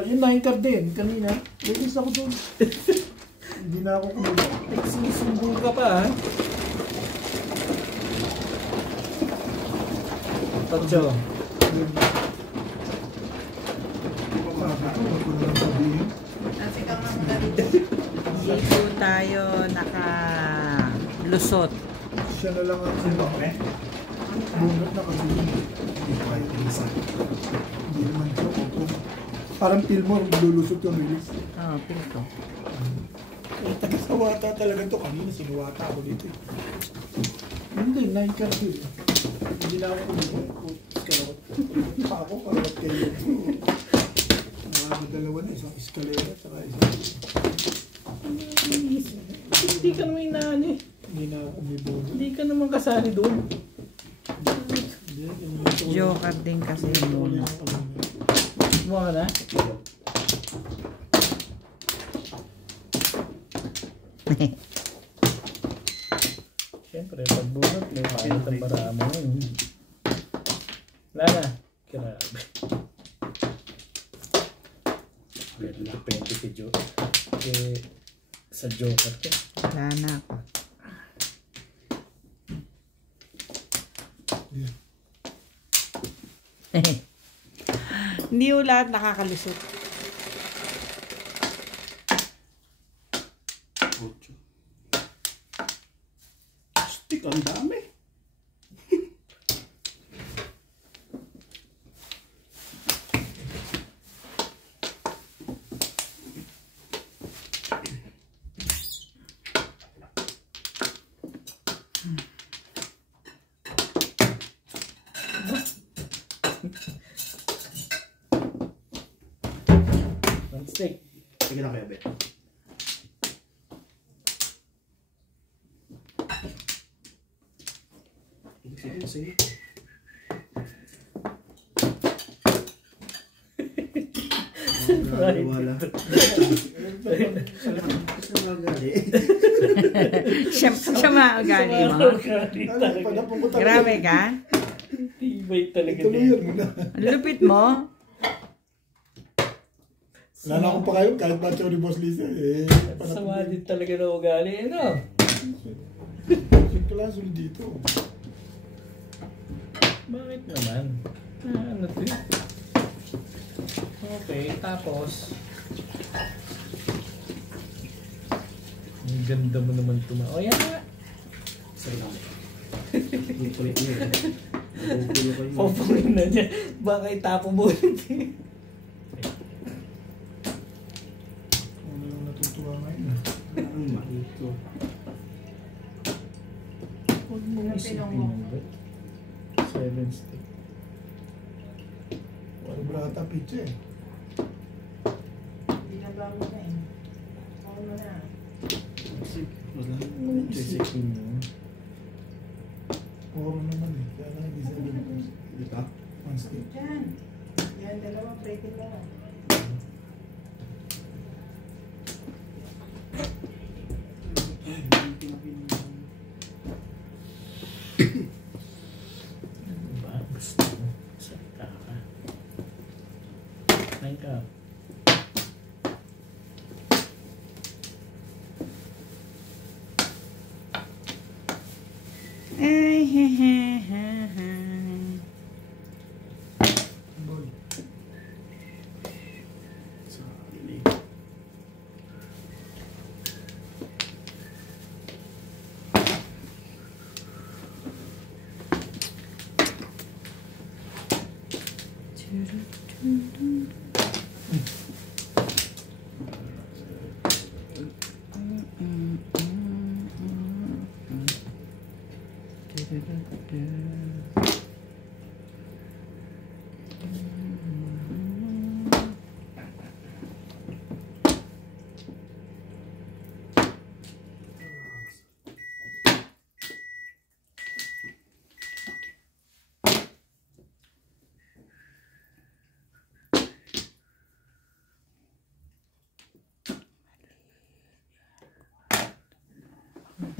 Yung 9 card din, kanina. Release ako doon. Hindi na ako kumula. Nagsusumbo ka pa ha? Tatso. Hindi po tayo nakalusot. Siya na lang ang sinakme. Bunot na kasi hindi pa kayo isa. Hindi naman ito. Parang feel mo, lulusot yung release. Oo, feel ko. Eh, taga-sawata talaga ito. Kanina sinuwata ako dito. Hindi, 9 card din. Hindi na ako kumulot. Iskalawat. Pa ako, kalawat kayo. Mga dalawa na, isang escalator, saka isang... Hindi ka naman inaano eh. Hindi na ako kumibolo. Hindi ka naman kasali doon. Joker din kasi muna. Buha ka na? Siyempre, pagbunot may makakit ang barama mo. Wala na. Grabe. Depende kay Joker. Sa Joker ko. Wala na ako. Hindi yung lahat nakakalusot. Stick, ang dami. Stick. Sige na kayo, Bet. Sige. Wala. Siya maagali mo. Grabe ka. Tibay talaga Tuluyan din. mo na. Ang lupit mo. Lala ko pa kayo, kahit ba ni Boss Lisa, eh. Sama din talaga na ugali. Ano? Sige ka lang sulit dito. Bakit naman? Ano to? Okay, tapos ang ganda mo naman tuma. O yan nga. Sige na. Hindi kulit niyo eh. Nagugulo kayo. Populin na niya. Baka itapo mo ulit eh. Ano yung natutuwa ngayon ah. Ang malito. Huwag mo na isipin. 7 stick. Sobra ata pizza eh. Binaba mo na eh. Ako mo na. Wala. Isipin mo. Puro naman eh. Kaya lang hindi sabi ko. Dito? One stick. Diyan. Yan, dalawa pretty mo. Diba? Gusto mo. Salita ka. Nine ka. Ay, he, he, he, he. Boy. Sa ilig.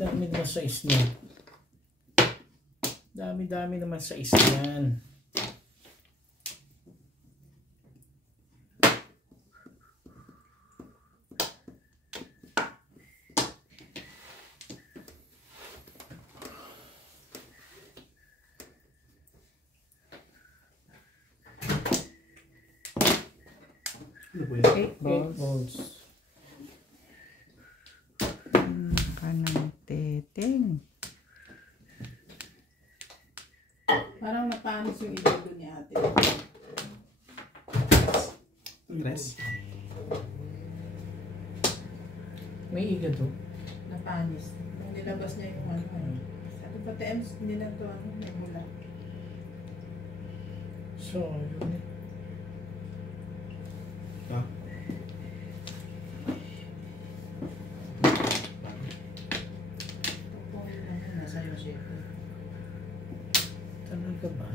Dami naman sa is niya. Dami-dami naman sa is niyan. Ano po yan? 8 8 volts. volts. Kanang teteng. Parang napanis yung ilo ni ate. Tres. May iga to. Napanis. Nung nilabas niya yung ano. Sabi ba TMs, hindi na to ano, may mula. So, yun. Ha? Kung ano, nasa iyo siya. Talaga ba?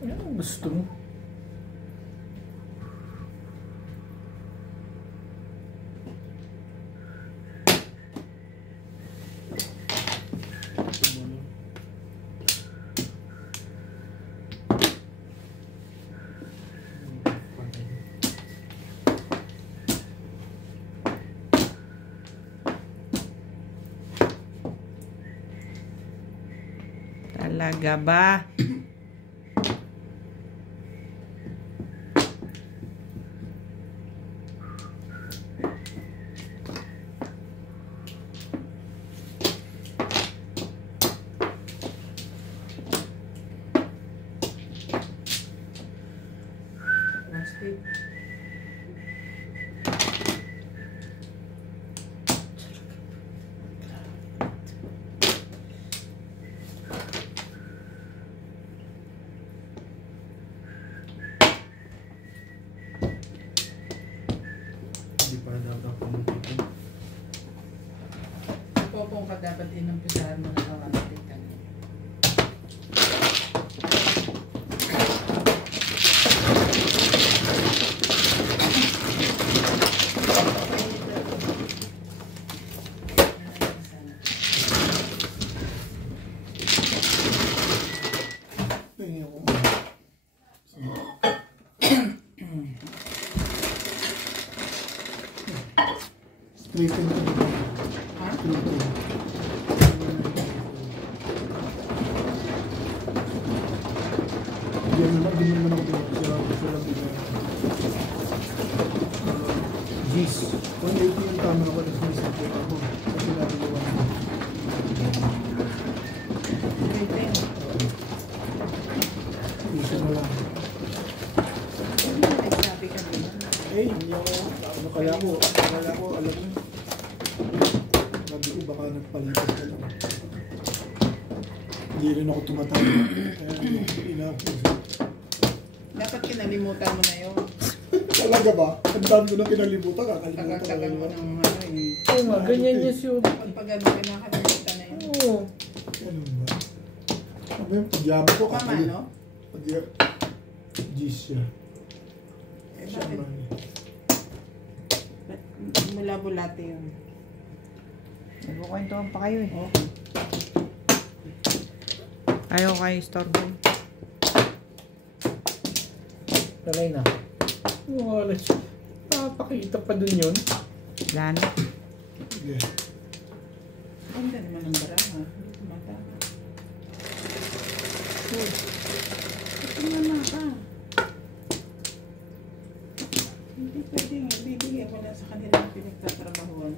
Ano ang gusto mo? Talaga ba? Plastic. Hindi pa dapat ako pumunta. Popong ka dapat inumpisahan mo na lang ang titan. Tingin ko. Straighten ko dito. Ha? Straighten. Hindi naman ako pinag-sila bigyan. Jeez. 180 yung camera ko, tapos may support ako. Kasi nabagawa ko. Waiting. Dito na lang. Nagsabi ka din. Eh, hindi ako, kala ko, alam mo. Sabi ko, baka nagpalipas ka lang. Hindi rin ako tumatawag. Kaya ina-approve. Dapat kinalimutan mo na yun. Talaga ba? Ang dami ko na kinalimutan, kakalimutan ko Tagal-tagal mo yun. ng ano eh. Oo nga, ganyan niya siya. Pag ano, kinakalimutan na yun. Oo. Ganun ba? Sabi yung pagyama ko, Mama, no? Gis siya. Eh, Siya bakit? man. Ba't mula-bulate yun? Nagkukwentuhan pa kayo eh. Okay. Ayaw kayo istorbo. Talay na. Wala siya. Pakita pa dun yun. Wala na. Sige. Ganda naman ang barama. Mata. Ito naman ka. Hindi pwede nga. Bibigyan mo na sa kanila ang pinagtatrabahuan.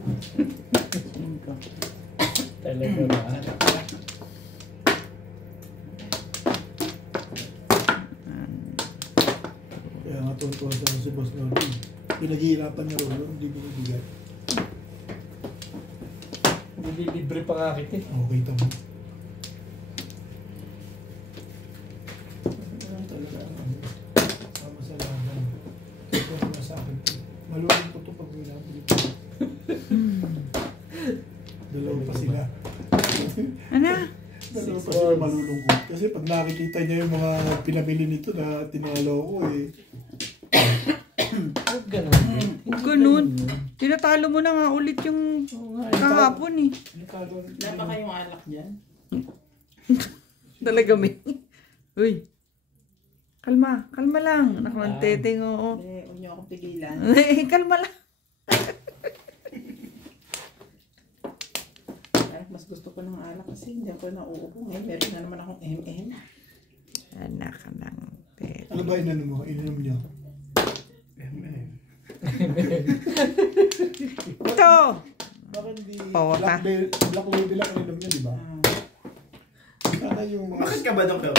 Talaga ba? Kaya nga tuwan-tuwan sa si Boss Norby. Pinaghihirapan niya Rolo, hindi binibigay. Nililibre pa nga kita eh. Okay, tama. Ano talaga, sama sa laban. Ito na sa akin. Malulong ko ito pag winabili ko. Dalawa pa sila. Ano? Dalawa pa sila malulungkot. Kasi pag nakikita niya yung mga pinamili nito na tinalo ko eh. Huwag ganun. Huwag ganun. Tinatalo mo na nga ulit yung Oo nga. kahapon eh. Wala ba kayong alak dyan? Talaga may. Uy. Kalma. Kalma lang. Naku, ang teteng, oo. Hindi, huwag niyo akong pigilan. Kalma lang. Ay, mas Mas gusto ko ng alak kasi hindi ako nauupo. Ngayon, meron na naman akong M&M. Anak ka ng tete. Ano ba inano mo? Ininom niyo? Ito! Bakit di Pota. Black Label ang ininom niya, di ba? Sana yung mga... Bakit ka ba doon kayo?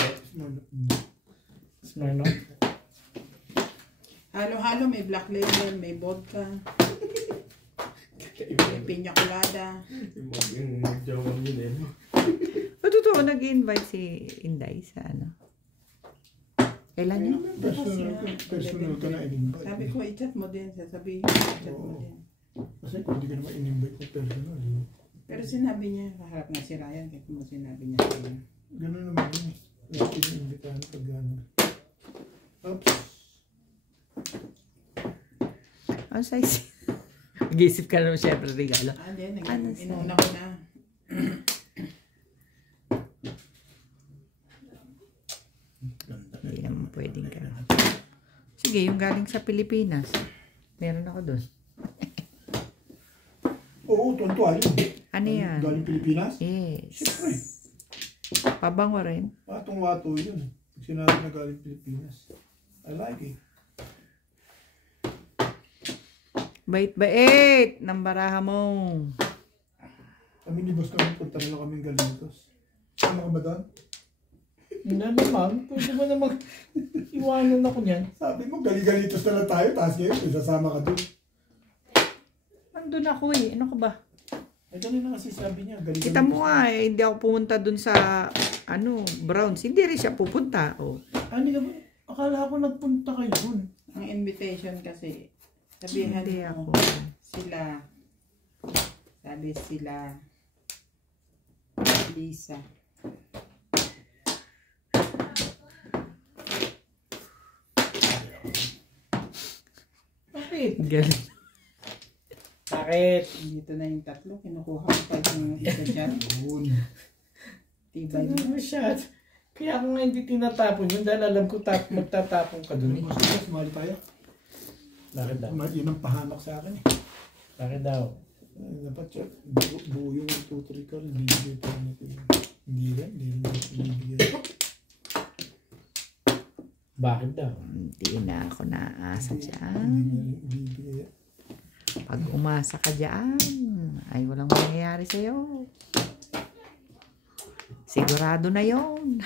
Smirnoff. Halo-halo, may black label, may vodka, may piña colada. Yung nag-jawang yun eh. Totoo, nag-invite si Inday sa ano. Kailan yun? Personal ka na in-invite. Sabi ko, i-chat mo din. Sasabihin ko, i-chat mo din. Kasi kung hindi ka naman in-invite mo personal, di ba? Pero sinabi niya, kaharap nga si Ryan, kaya kung sinabi niya sa iyo. Ganun naman yun eh. Lagi yung imbitahan pag gano'n. Oops. Ano size? Mag-isip ka naman syempre regalo. Hindi, Ano size? inuna ko na. Hindi naman pwedeng ka. Sige, yung galing sa Pilipinas. Meron ako doon. Oo, tuwan-tuwa yun. Ano yan? Galing Pilipinas? Yes. Siyempre. Pabango rin. Watong-wato yun. Pag sinabi na galing Pilipinas. I like it. Bait-bait ng baraha mo. Kami ni Boss kami, punta na lang kami ng Galitos. Sama ka ba doon? Hindi naman. Pwede ba namang iwanan ako niyan? Sabi mo, Galitos na lang tayo, tapos ngayon, sasama ka doon. Nandun ako eh. Ano ka ba? Ay, ganun na kasi sabi niya, Galitos. Kita mo nga eh. Hindi ako pumunta dun sa ano, Browns. Hindi rin siya pupunta. Oh. Hindi ka ba? Akala ko nagpunta kayo doon. Ang invitation kasi, sabihan Hindi mo ako. sila, sabi sila, Lisa. Bakit? Galing. Bakit? Dito na yung tatlo, kinukuha ko pa yung isa dyan. Yun. Tibay Ano mo. masyad? Kaya ako nga hindi tinatapon yun dahil alam ko magtatapon ka dun eh. Mas mahal tayo. Bakit daw? Yun ang pahamak sa akin eh. Bakit daw? Dapat siya, buo yung tutorial, bibigay pa rin natin. Hindi rin bibigay. Bakit daw? Hindi na ako naasa dyan. Hindi rin bibigay. Pag umasa ka dyan, ay walang mangyayari sa'yo. Sigurado na yon.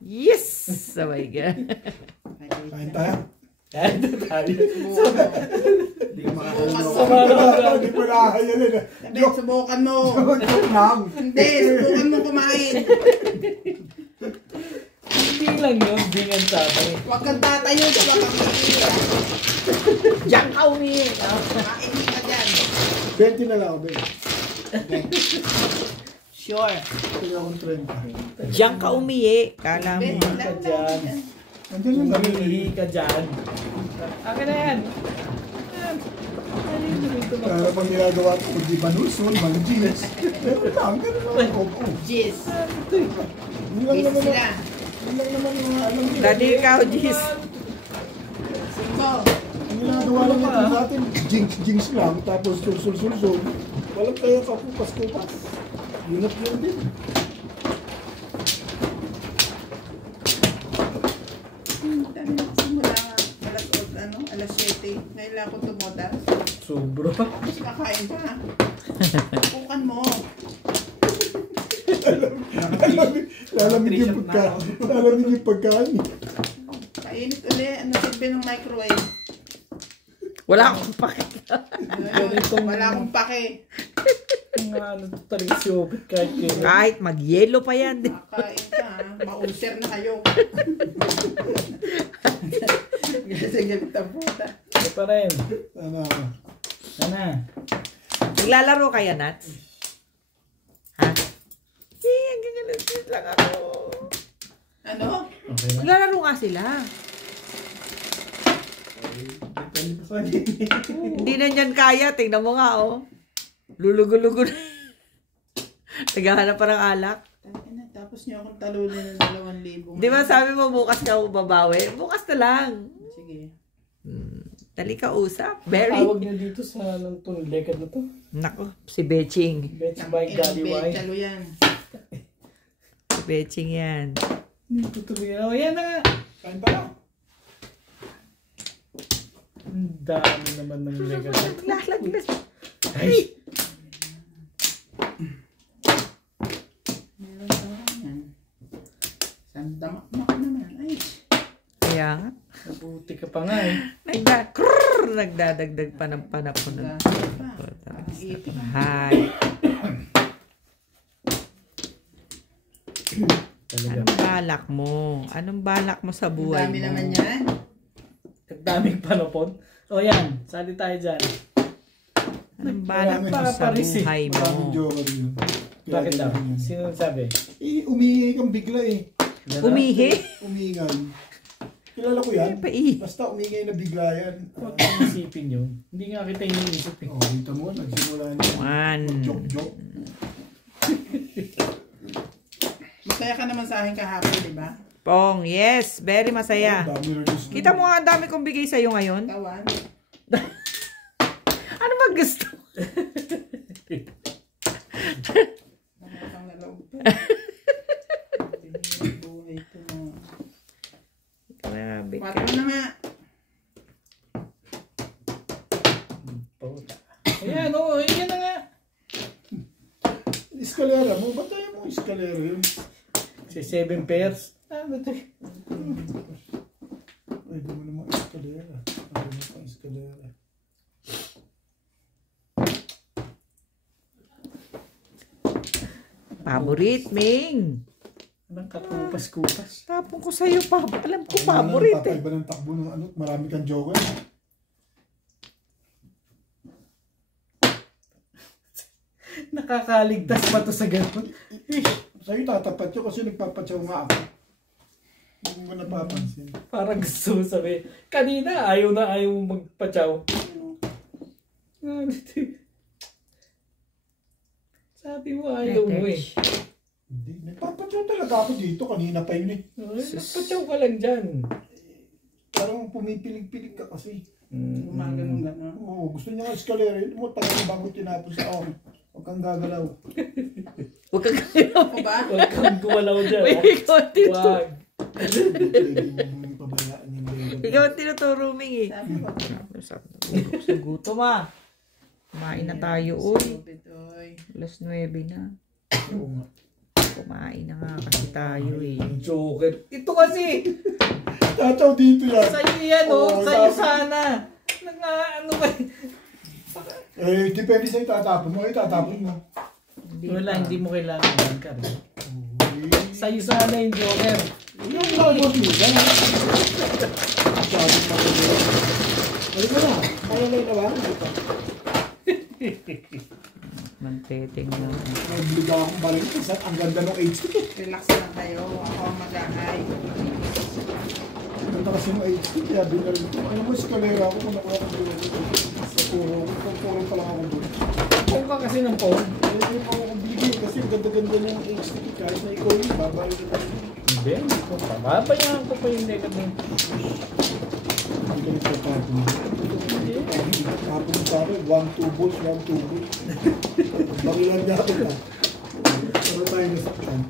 Yes! Sabay ka. Kain tayo. Kahit na tayo. Hindi ka makakalawa. Sama na ako. Hindi ko nakakayalin eh. Sabi, subukan mo. Joke lang. Hindi, subukan mo kumain. Hindi lang yun. Bingan sa akin. Huwag kang tatayo, huwag kang umiiyak. Diyan ka umihi. Kumain ka dyan. 20 na lang ako, Ben. Sure. Kaya akong 30. Diyan ka umihi. Kala mo. Ben, lang dyan. dyan. Nandiyan lang kami. Umihi ka dyan. Akin na yan. Kaya pang ginagawa ko, di ba nuson, mga jeans. Pero lang, ganun lang. Oo. Jizz. Yun lang Jizz naman. sila. Yun lang naman yung alam nila. Daddy, ikaw, Jis. Singko. Ang ginagawa lang natin sa atin, jinx lang, tapos sul. Walang kaya kapupas-kupas. Yun at yun din. Dami na kasi mula alas 7. Ngayon lang ako tumodas. Sobra. Tapos kakain pa. Pukan mo. Lalamig yung pagkain. Kainit uli. Ano silbi ng microwave? Wala akong pake. Wala akong pake. Ang ano talaga si Obit kahit kailan. Kahit mag-yellow pa yan. Kakain ka ha. Ma-ulcer na kayo. Galit ang puta. Ano pa rin? Ano? Sana. Naglalaro kaya, Nats? Ha? Eh, ganyan lang ako. Ano? Okay na. Naglalaro nga sila. Hindi na niyan kaya. Tingnan mo nga, oh. Lulugo-lugo na. Naghahanap pa ng alak. Tapos niyo akong talunin ng 2,000. Di ba sabi mo bukas ka babawi? Bukas na lang. Sige. Dali ka usap. Very. Tawag niya dito sa anong to, lekad na to. Nako, si Beching. Betch by Daddy White. Chalo yan. Si Beching yan. Hindi ko tuloy. Oh, yan na nga. Kain pa lang. Ang dami naman ng lekad. Laglas. Ay! Meron sa yan. Sandamak naman. Ay. Kaya nga. Mabuti ka pa nga eh. Nagdadagdag pa ng panapon. Ipit. Hi. Talaga. Anong balak mo? Anong balak mo sa Ang buhay dami mo? naman yan. Ang daming panapon. O yan, sali tayo dyan. Anong balak mo sa buhay Maraming mo? joker yun. Bakit daw? Sino nagsabi? Umihi kang bigla eh. Umihi? Umihingan. Kilala ko yan. Basta umingay na bigla yan. Huwag kang isipin yun. Hindi nga kita iniisip eh. Oh, kita mo, nagsimula niya. Man. Joke-joke. Masaya ka naman sa akin kahapon, di ba? Pong, yes. Very masaya. Ang dami release nun. Kita mo nga, ang dami kong bigay sa'yo ngayon. Tawan. Ano ba gusto? Nakakang nalaog pa. Buhay ito na. Grabe ka. 4 na nga. Puta. Ayan, oo. Ayan na nga. Eskalera mo. Ba't tayo mo eskalera yun? Si 7 pairs. Ano ito? Ay, di mo naman eskalera. Ay, di mo pa eskalera. Paborit, Ming. Anong katupas-kupas? Tapon ko sa'yo pa. Alam ko, Ano paborit na, eh. papaiba ng takbo ng ano, marami kang joker. Nakakaligtas pa to sa ganun. Sa'yo tatapat yun kasi nagpapatsaw nga ako. Hindi mo napapansin. Parang gusto mo sabihin. Kanina, ayaw na ayaw mo magpatsaw. Sabi mo ayaw mo eh. Hindi, nagpapatsaw talaga ako dito. Kanina pa yun eh. Nagpatsaw ka lang dyan. Parang pumipilig-pilig ka kasi. Gumaganong gano'n. Oo, gusto niya nga eskalera. Yun mo, talagang bago tinapos sa ako. Huwag kang gagalaw. Huwag kang gano'n. Ako ba? Huwag kang gumalaw dyan. May ikaw ang tinuturo. Huwag. Hindi pabayaan yung baby. Ikaw ang tinuturo, Ming eh. Sabi ko. Sa gutom ah. Kumain na tayo, uy. Stupid, oy. Alas 9 na. Oo nga. Kumain na nga kasi tayo eh. Joker. Ito kasi. Tataw dito yan. Sa'yo yan Oo, oh. Sa'yo sabi- sana. Ano ba? Eh, depende sa'yo tatapon mo. Tatapon mo. Wala, hindi mo kailangan ng card. Okay. Sa'yo sana yung Joker. Yung lagos mo dyan. Sabi mo ko dyan. Balik mo na. Kaya na yung nawakan. Ito. Manteteng na. Nagligaw akong balik. Ang ganda ng HD. Relax lang kayo. Ako ang mag-ahay. Ang ganda kasi ng HD. Kaya binalik ko. Alam mo, eskalera ako kung nakuha ko doon. Sa puro pa lang ako doon. Kung ka kasi ng phone. Kaya yung ako bigay kasi ang ganda-ganda ng HD. Kahit na ikaw yung babae na tayo. Hindi ko pa. Babayaan ko pa yung record mo. Hindi ka nagtatapon. Tapon sa akin, 1-2 balls, 1-2 balls. Bakilan niya ako na. Pero tayo nasaktan.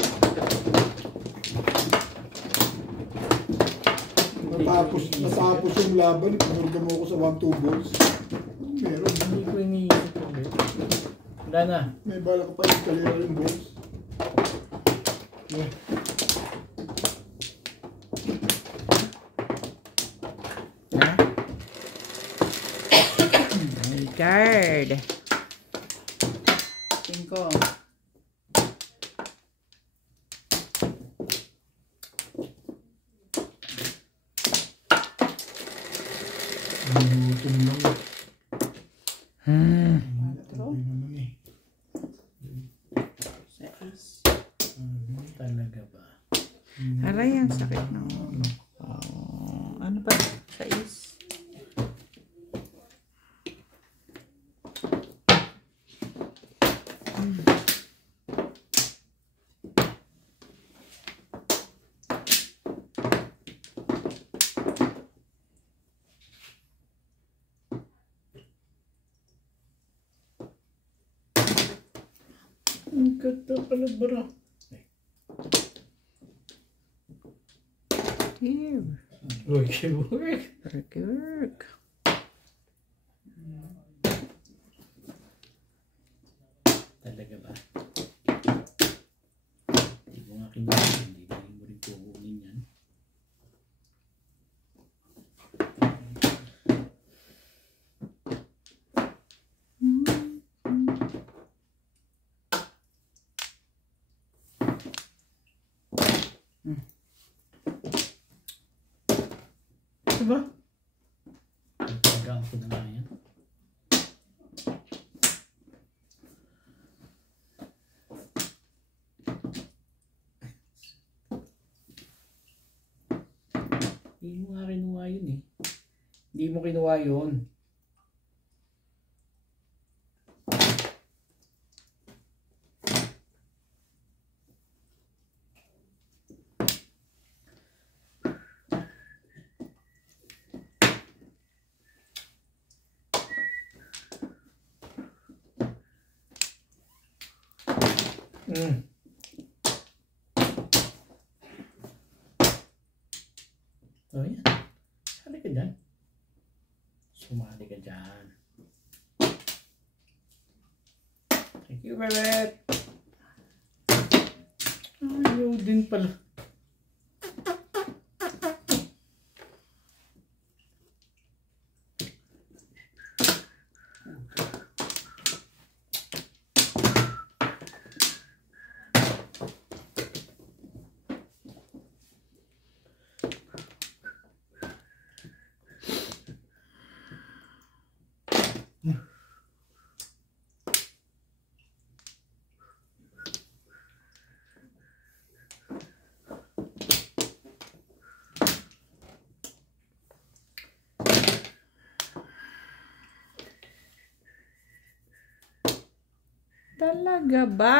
Natapos yung laban, pinurga mo ako sa 1-2 balls. Meron. Hindi ko iniisip ulit. Wala na. May bala ko pa yung kalera yung balls. Yeah. Ha? My card. 5. Gutom lang. Patro. naman eh. 6. Talaga ba? Aray, ang sakit ng ulo. Oh, ano ba? Sa is? ganda pala bro. Here. Okay, work. Work. Talaga ba? Hindi mo nga kinuha. Hindi mo rin kukunin yan. Diba? Talaga ako na nga yan. Hindi mo nga kinuha yun eh. Hindi mo kinuha yun. Oh yan. Sali ka dyan. Sumali ka dyan. Thank you, Bebet. Ayaw din pala. Talaga ba?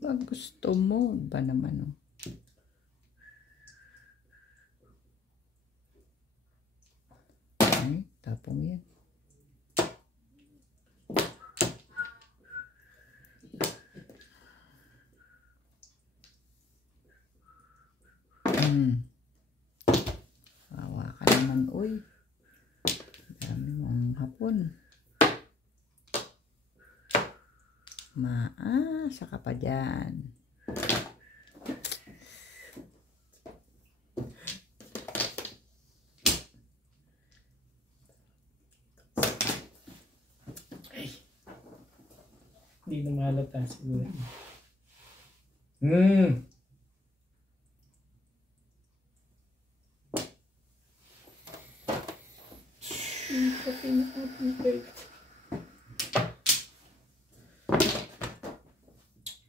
Ba gusto mo ba naman? Ay, tapong yan. Awa ka naman, uy. Dami mong hapon. Maasa ka pa dyan. Ay. Hindi na mahalata siguro.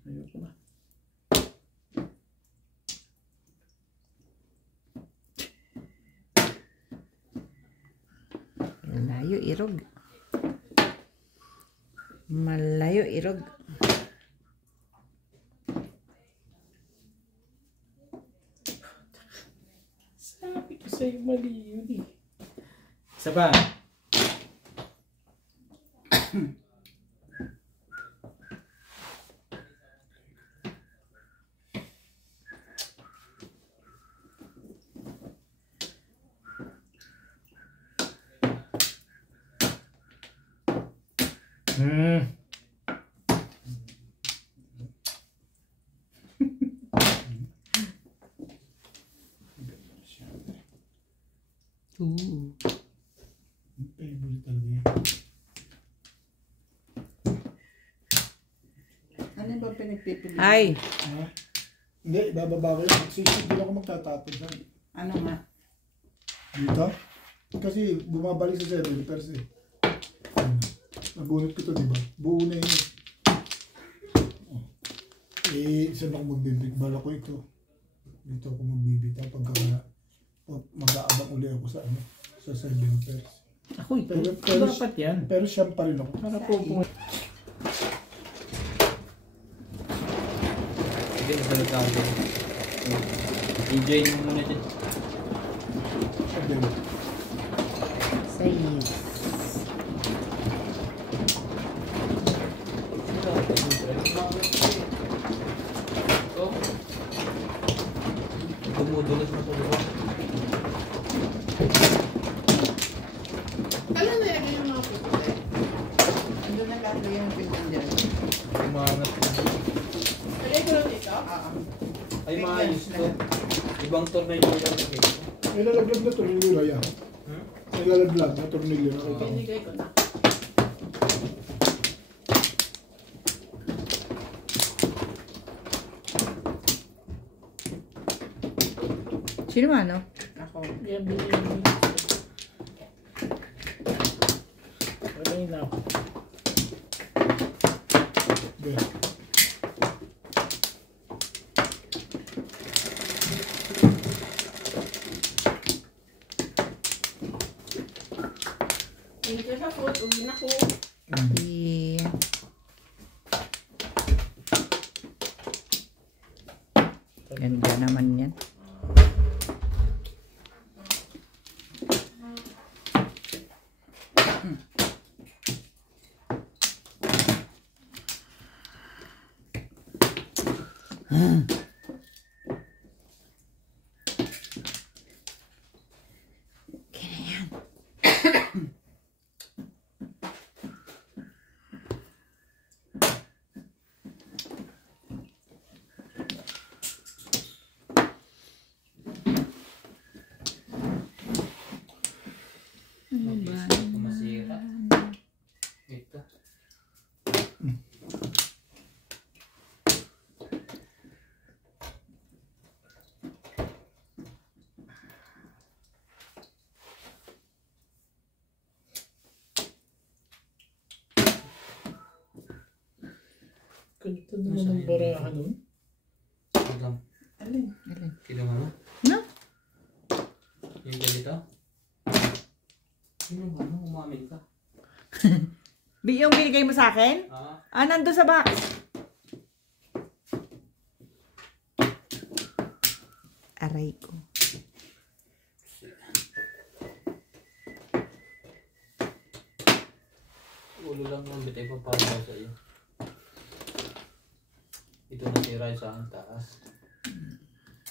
Ayoko na. Malayo irog. Malayo irog. Sabi ko sa'yo mali yun eh. Isa pa. Favorite talaga yan. Ano ba pinagpipili? Ay, Ha? Hindi, bababa ko yun. Sisig din ako magtatapon saan. Ano nga? Dito? Kasi bumabalik sa 7 pero eh. Nabunot ko to, diba? Buo na yun. Oh. Eh, saan ako magbibig? Bala ko ito. Dito ako magbibita pagka mag-aabang uli ako sa ano, sa 7 pairs. Ako ito. Pero- Dapat yan. Pero siyam pa rin ako. Para po po. Sige, nasalot ako dyan. Enjoy mo muna dyan. Sabi, size. Madudulas na po. Alam na yan yung mga puto eh. Ando na lahat yung pinsan dyan. Umangat na. Lagay ko lang dito? Ay, maayos to. Ibang tornilyo lang na kayo. May lalaglag na tornilyo, Raya. May lalaglag na tornilyo. Nakita mo. Binigay ko na. Sino ano? Ako. Yan, bilhin mo. Wala na ako. Be. Thank you sa food. Uwi na ko. Yeah. Ganda naman yan. Ano ba? Masira. Ito. Ganito naman ang barahan nun. Kilam. Alin? Alin? Kilam ano? No? Yung ganito? Sino ano? Umamin ka? Yung binigay mo sa akin? Nandun sa box. Aray ko. Ulo lang ng bitay pa para daw sa iyo. Ito nasira yung sa ang taas.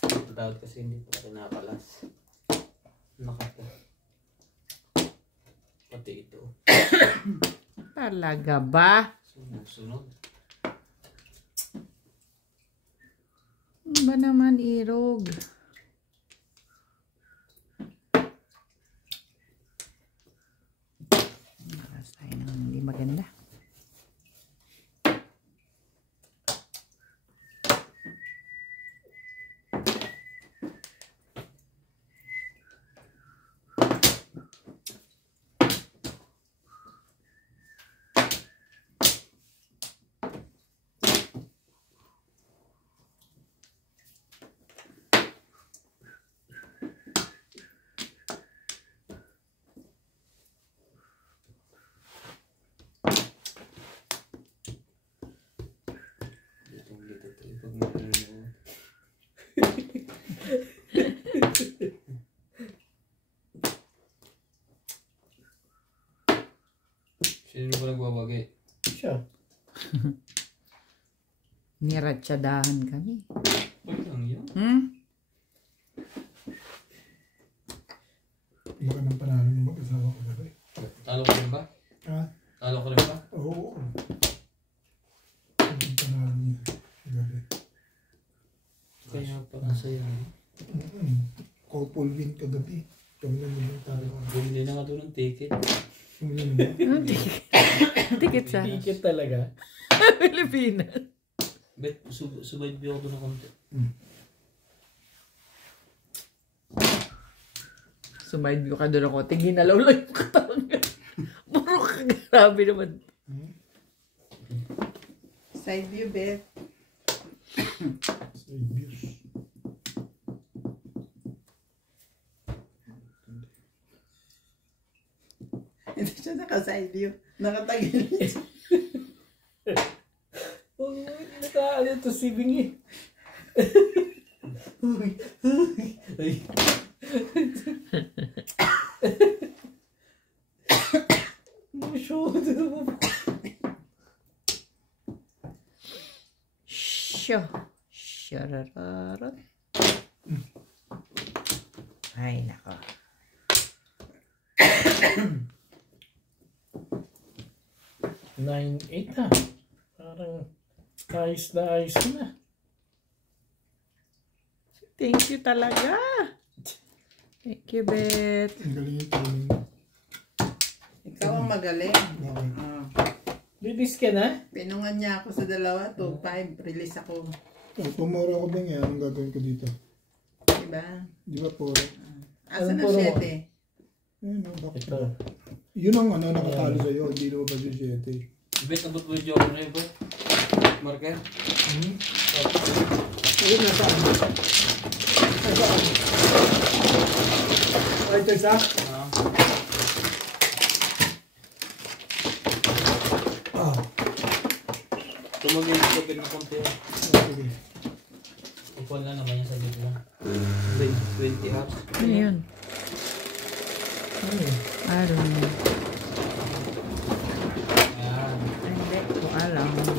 Ito dapat kasi hindi pa kinakalas. Nakata. Pati ito. Talaga ba? Sunod. Ano ba naman, Irog? Maras tayo ng hindi maganda. Sino ba nagbabagay? Siya. Niratsadahan kami. Huwag lang yun. Baka ng panalo ng mag-asawa ko na rin. Talo ko rin ba? Ha? Talo ko rin ba? Oo. Ang panalo niya. Gabi. Kaya pala sa'yo. Couple win kagabi. Kami na naman talo. Bumili na nga doon ng ticket. Sumuli naman. Ticket sa Ticket talaga. Pilipinas. Bet, subay biyo ako doon ng konti. Sumaid view ka doon ako. Ginalaw lang yung katawan. Puro ka. Grabe naman. Side view, Beth. Side views. Hindi siya naka-side view. Nakatagilid. Oh, nakaano to si Bingi. Ay. Sho. Sharararat. Ay, nako. Nine, 8 na. Parang ayos na ayos na. Thank you talaga. Thank you, Bet. Ang galing yung tuning. Ikaw ang magaling. Okay. Release ka na? Pinungan niya ako sa 2, 2, 5. Release ako. Oh, pumura ko ba nga? Anong gagawin ko dito? Diba? Di ba puro? Asa na puro mo? 7? Ayun, oh, bakit? Ito. Yun ang ano, nakatalo sa'yo. Hindi naman pa siya 7. Bet, abot mo yung joker na yun, bet. Marker. Ayun, nasaan? Nasaan? Ay, ito isa? Ah, Tumagay yung joker na konti. sige. Ipon lang naman yung sa gitna. 20 hours. Ano yun? I don't know. Ayan. Hindi ko alam. Ano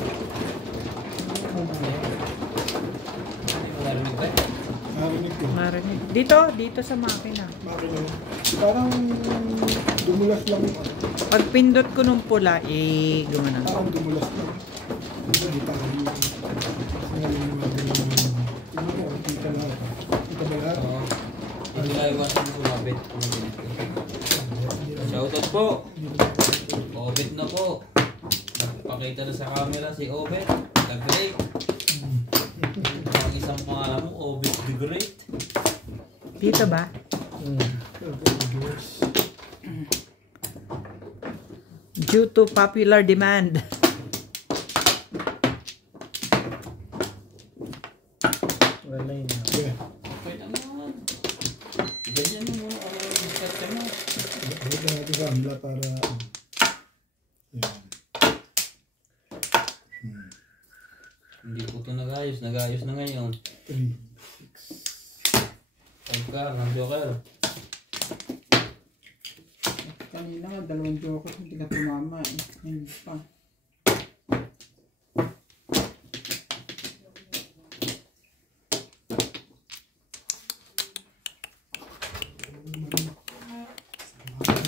yung narinig tayo? Narinig ko. Marinig. Dito sa makina. Makina yun. Parang dumulas lang yung ano. Pag pindot ko nung pula, gumana. Parang dumulas lang. Hindi tayo yung... Ngayon yung mga ganyan. Ano ko, kita lahat. Kita ba lahat? Oo. Hindi na iwasan mo sumabit. Shoutout po! Obet na po. Nagpakita na sa camera si Obet. The Great. Ang isang pangalan mo, Obet the Great. Dito ba? Due to popular demand. Wala yun. Yeah. Okay lang naman. Ganyan mo muna ang diskarte mo. Huwag na natin sa amla para... Yan. Hindi po ito nag-ayos. Nag-ayos na ngayon. 3, 6. Pagka ng joker. Kanina nga, 2 joker. Hindi ka tumama eh. Hindi pa.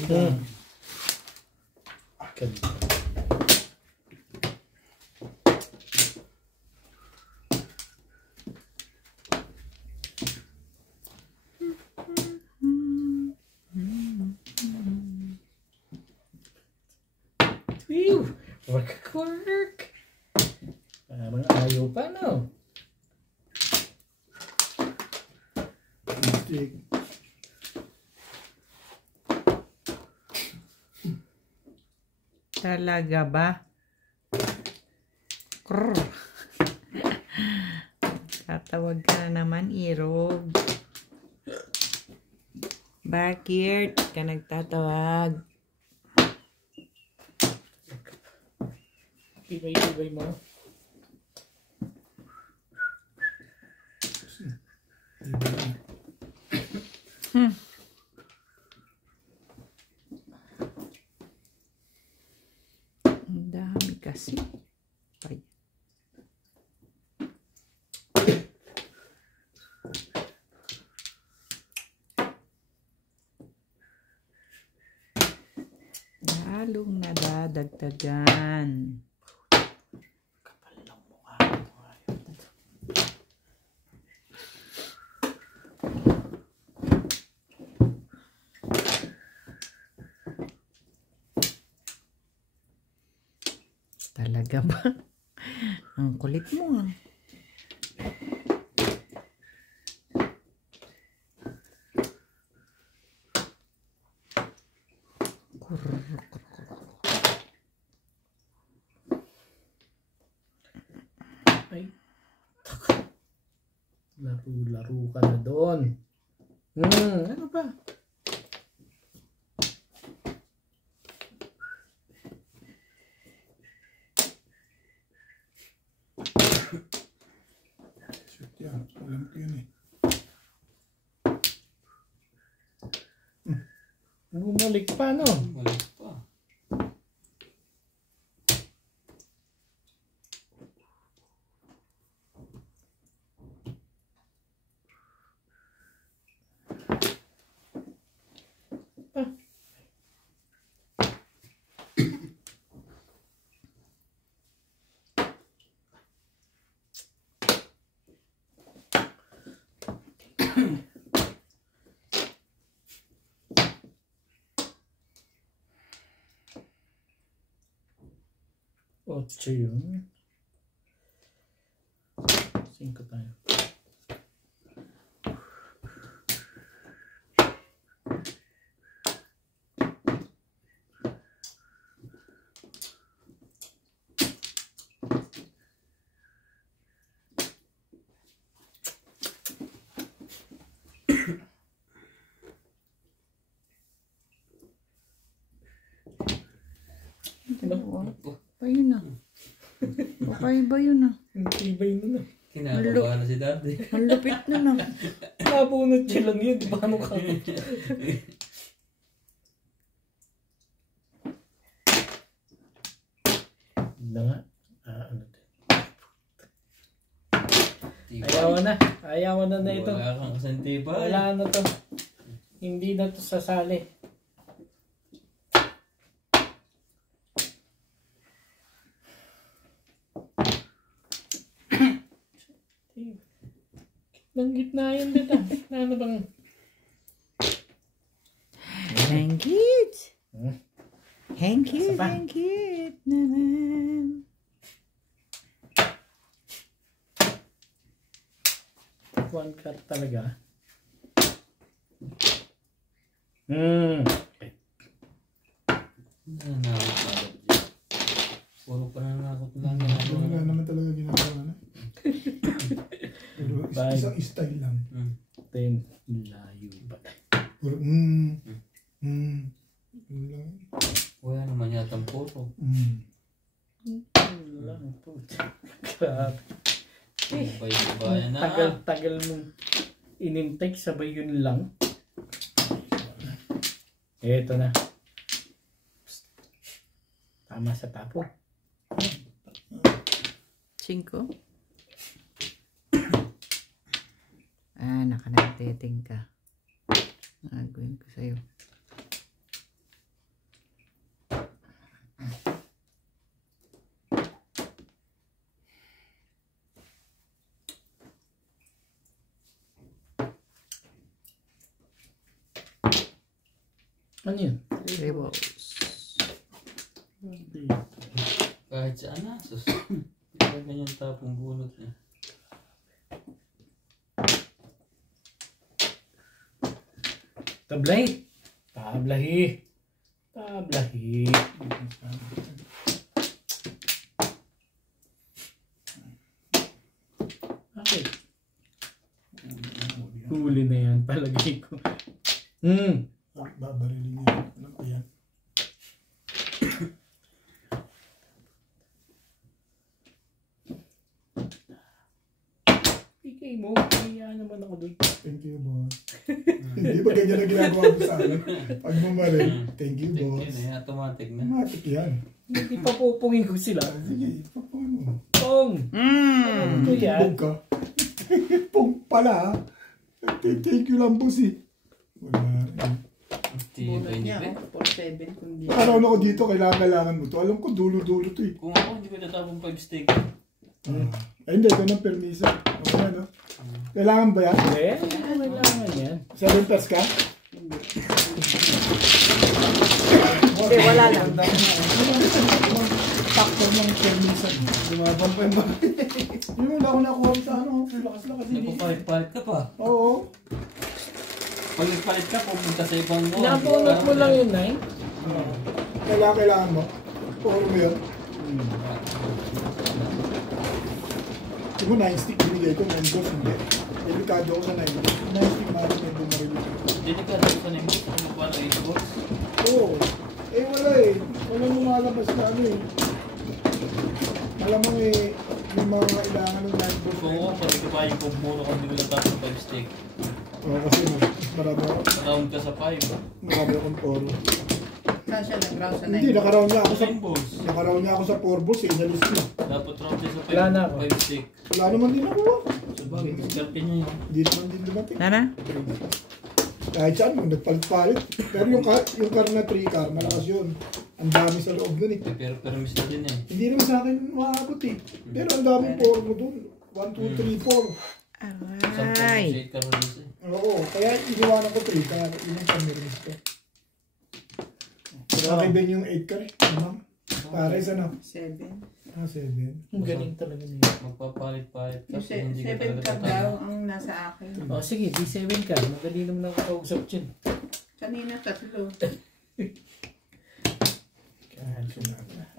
Ganda. Phew! Work! Parang ayaw pa, no? Mistake. Talaga ba? Krrr. Tatawag ka na naman, Irog. Bakit ka nagtatawag? Ibay-ibay mo. Ang dami kasi. Ay. Lalong nadadagdagan. Kapal ng mukha. Talaga ba? Ang kulit mo ah. Ay. Laro-laro ka na doon. Ano ba? Shit yan. Alam ko yun eh. Bumalik pa, no? Mali pa. Otso yun. 5 tayo. Pa yun na. Okay ba yun na? Hindi ba yun na? Kinakabahan na si daddy. Ang lupit na na. Nabunot siya lang yun. Di ba ano ka? Hindi nga. Ano to? Ayawan na. Ayawan na ito. Wala kang kasentiba. Wala na to. Hindi na to sasali. Nang gitna yun dito. Ano bang... Hangit. Hangit, Isa pa. hangit naman. One card talaga. Nananakot na. Puro pa nananakot lang. Wala naman talaga ginagawa na. Pero isang style lang. 10. Layo ba? Puro yun lang. Wala naman yata ang photo. Lang po. Grabe. Bayan na. Tagal mong inintake, sabay yun lang. Eto na. Tama sa tapo. 5. Nakanagtiting ka. Nagawin ko sa'yo. Ano yun? Rebels. Kahit saan na. Sus. Ganyan tapong bunot niya. Tablahi. Tablahi. Tablahi. Okay. Huli na yan. Palagay ko. Babarilin niya. Ano ba yan? Ikay mo. Kaya naman ako doon. Thank you, boss. Hindi ba ganyan na ginagawa mo sa akin? Pag bumaril, thank you, boss. Yun eh, automatic na. Automatic yan. Hindi pa pupungin ko sila. Sige, paano mo? Pong! Ano yan? Pong ka. Pong pala, ha? Thank you lang, boss, eh. Wala. Bunot niya, 4-7 kundi. Nakaraon ako dito, kailangan mo to. Alam ko, dulo-dulo to, eh. Kung ako, hindi ko natapong 5 stick. Ay, hindi. Ito ng permiso. Okay na, no? Kailangan ba yan? Hindi, kailangan yan. 7 pers ka? Hindi, wala lang. Factor ng permiso. Lumabang pa yung bagay. Yung wala ko nakuha sa ano. Lakas-lakas hindi. Nagpapalit-palit ka pa. Oo. Pag nagpalit ka, pupunta sa ibang mo. Napunot mo lang yun, Nay. Kailangan mo? Puro mo yun? Ito mo 9 stick binigay ko, 9 balls hindi. Delikado ako sa 9 balls. 9 stick natin may bumaril. Hindi ka rin sa name. Ano ba na 8 balls? Oo. Eh wala eh. Wala lumalabas na ano eh. Malamang eh, may mga kailangan ng 9 balls. Kung ako, pag ito pa yung pagmuno kung hindi ko natapong 5 stick. Oo, kasi marami ako. Round ka sa 5. Marami akong poro. Saan siya nag-round sa 9? Hindi, nakaraon niya ako sa... 9 balls. Nakaraon niya ako sa 4 balls eh. Inalis ko. Dapat round ka sa Wala na ako. 5 stick. Wala naman din ako. So bagay, discarte niya yun. Hindi naman din dumating. Nana? Kahit saan, nagpalit-palit. Pero yung car na 3 car, malakas yun. Ang dami sa loob nun eh. Pero permis na din eh. Hindi naman sa akin maabot eh. Pero ang daming 4 mo dun. 1, 2, 3, 4. Aray. Sampung shade ka rin eh. Oo, ako. Kaya iniwanan ko 3. Kaya yun ang pamiris ko. Pero okay din yung 8 ka rin. Ano? Pares ano? 7. 7. Ang galing talaga niya. Magpapalit-palit ka. Yung kung hindi ka 7 talaga cup tatalo. daw ang nasa akin. O sige, D7 ka. Madali naman ako kausap dyan. Kanina 3.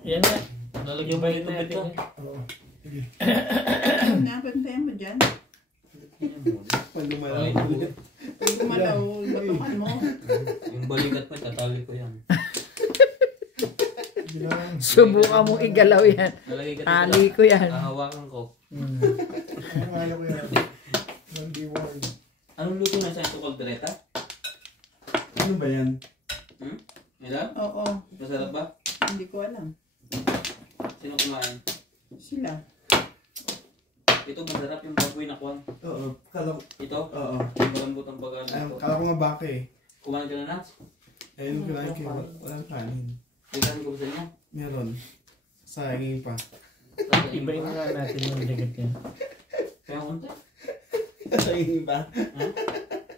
Yan na. Lalagyan ba yung tubig natin ka? yan. Oo. Sige. Nabantayan mo dyan. Pag Ay, lumalaw. Pag gumalaw, batukan mo. yung balikat mo, tatali ko yan. Sige lang. Subukan mong igalaw yan. Lalagay ka Tali ko yan. Hahawakan ko. Ang ano ko yan. Nandi wine. Anong luto na sa kaldereta? Ano ba yan? Mila? Oo. Masarap ba? Hindi ko alam. Sino kumain? Sila. Ito masarap yung baboy na kwan. Oo. Kala ko. Ito? Oo. Malambot ang pagkain ito. Kala ko nga baka eh. Kumain ka na na? Ayun ko lang kayo. Walang kanin. Kailan ko ba sa inyo? Meron. Sayangin pa. Ibayin nga natin yung ligat niya. Kaya konti. Sayangin pa.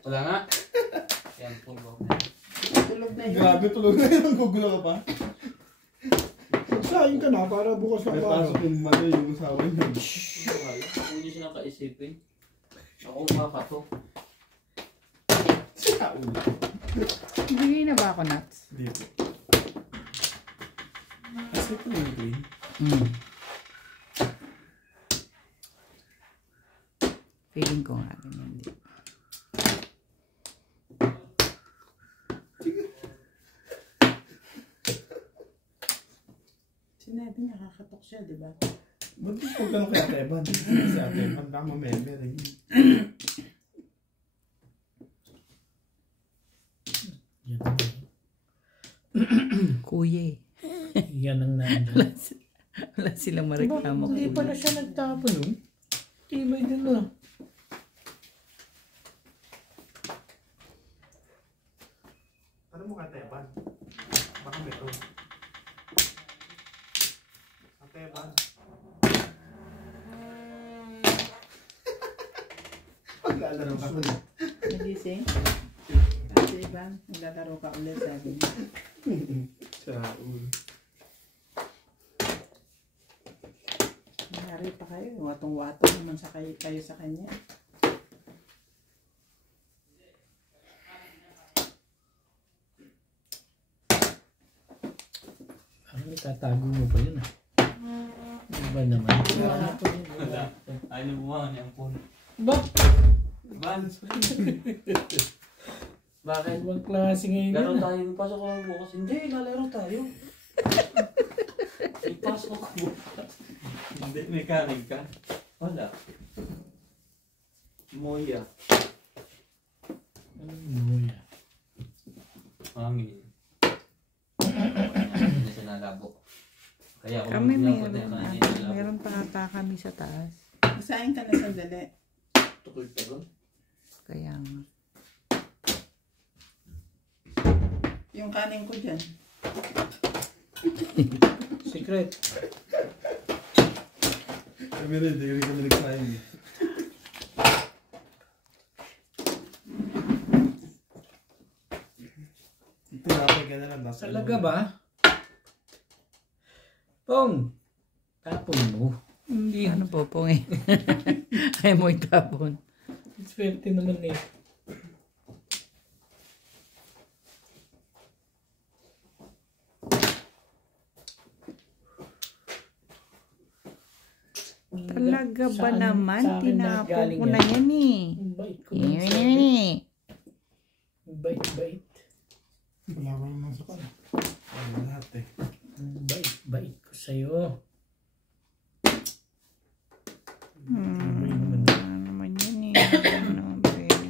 Wala nga. Yan po ba? Tulog na yun. Grabe tulog na yun. Gugulo ka pa. Magsahin ka na para bukas May lang pasok yung mali yung asawa niya. Kung hindi siya nakaisipin. Ako makato. Siya ulo. Bigay na ba ako nuts? Hindi po. Kasi ito yung green. Feeling ko nga ganyan din. Sinabi nakakatok siya, di ba? Ba't di ko gano'n kay Ate Evan? Si Ate Evan, tama member eh. Yan. Kuya eh. Yan ang nandun. Wala silang mareklamo. Hindi kuya. pala siya nagtapon nun. Tibay din na. Ano mo kay Ate Evan? Baka meron. Ate Evan. Paglalaro ka ko. Nagising? Kasi ba, naglalaro ka ulit, sabi niya. Siya ulo. Nangyari pa kayo, watong-watong naman sa kayo sa kanya. Ano, itatago mo pa yun ah. Ano ba naman? Ayaw bumangon yung puno. Ba? Ban! Bakit? Ibang klase ngayon Laro yun ah. tayo. Pasok ko bukas. Hindi, lalaro tayo. Ipasok ko bukas. Hindi, mechanic ka. Wala. Moya. Ano mo yan? Hangin. Hindi siya nalabo. Kaya ako Kami magpinapot meron. na yun, hindi nalabo. Meron pa ata kami sa taas. Masahin ka na sandali. Tukol pa doon. Kaya nga. Yung kanin ko dyan. Secret. Kami rin, hindi kami nagsahin eh. Tinapay ka na lang. nasa Talaga loob. ba? Pong! Tapon mo. Hindi ano po pong eh. Ay mo itapon. Swerte naman eh. Talaga ba Saan- naman? sa akin na Tinapon galing ko na yan eh. Ang bait ko. Yan man yan eh. Ang bait. Wala ka naman sa kanya. Ano lahat eh. Ang bait ko sa'yo. Ano naman yan eh. Ano naman pwede.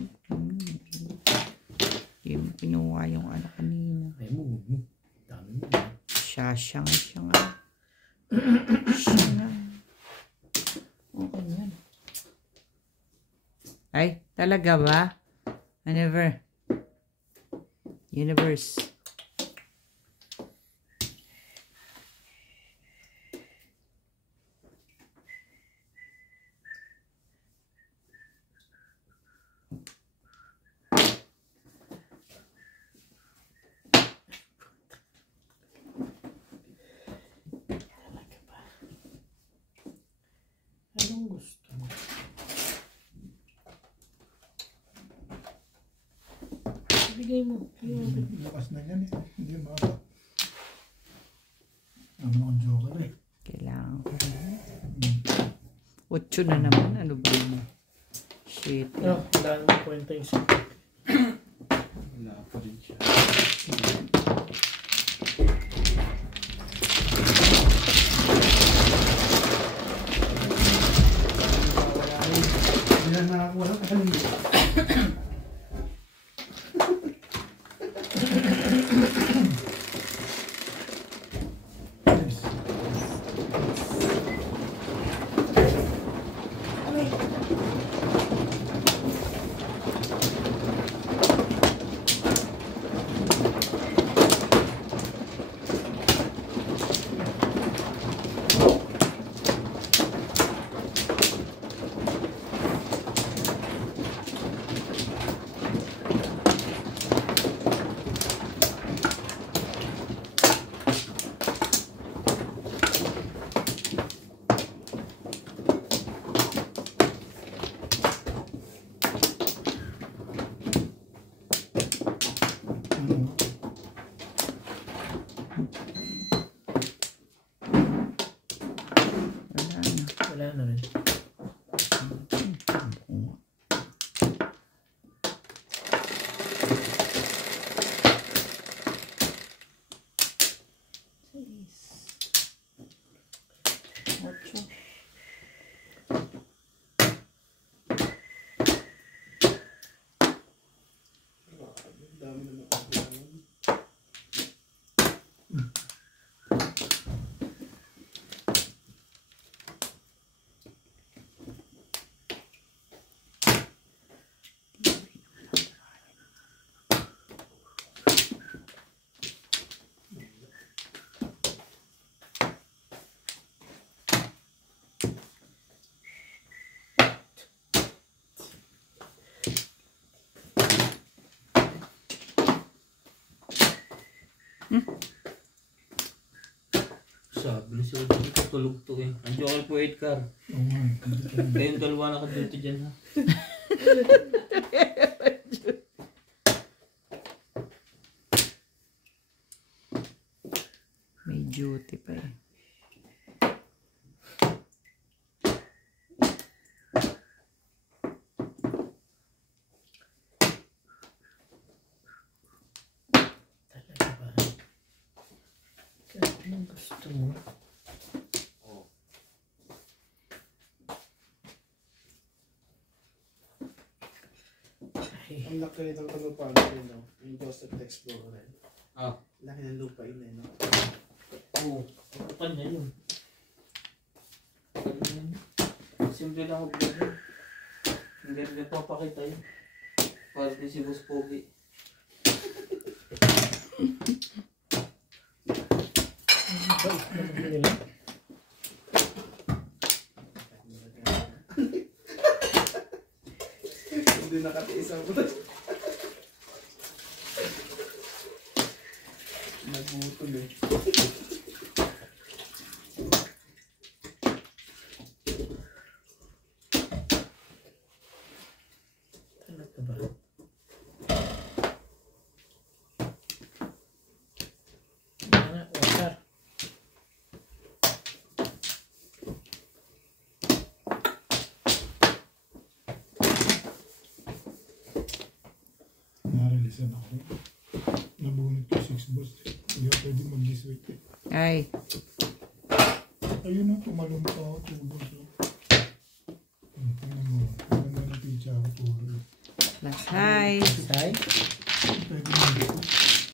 Yung pinuha yung anak kanina. Ay mo. Dami mo. Siya nga. Siya nga. Okay yan. Ay, talaga ba? Never. Universe. bigay mo. Lakas na yan eh. Hindi mababa. Ang mga joker eh. Kailangan ko. 8 na naman. Ano ba yun? Shit. No, wala naman kwenta yung sip. Wala pa rin siya. Hindi na nakakuha lang kasi Wala na rin. Dami na nakakita. Sabi na siya, hindi ko tulog to eh. Ang joker po 8 car. Oo nga. Kayong dalawa naka-duty dyan ha. May duty pa eh. Talaga ba? Kahit anong gusto mo. Ay, Ang laki ng kalupa rin, no? Yung Ghost of the Explorer. Ah. Laki ng lupa yun, eh, no? Oo. Ano pa niya yun? Simple lang ako blog. Hindi rin nagpapakita yun. Para din si Boss Pogi. bait naman nila. Hindi nakatiis ang putas. Nagutol eh. Talaga ba? Ano, water. Narelisan ako. Nabunot ko 6 balls. Hindi ako pwede mag-diswait eh. Ay, Ayun na, tumalong pa ako 2 balls. Tingnan mo. Maganda na pizza ako 2 balls. last high. Say?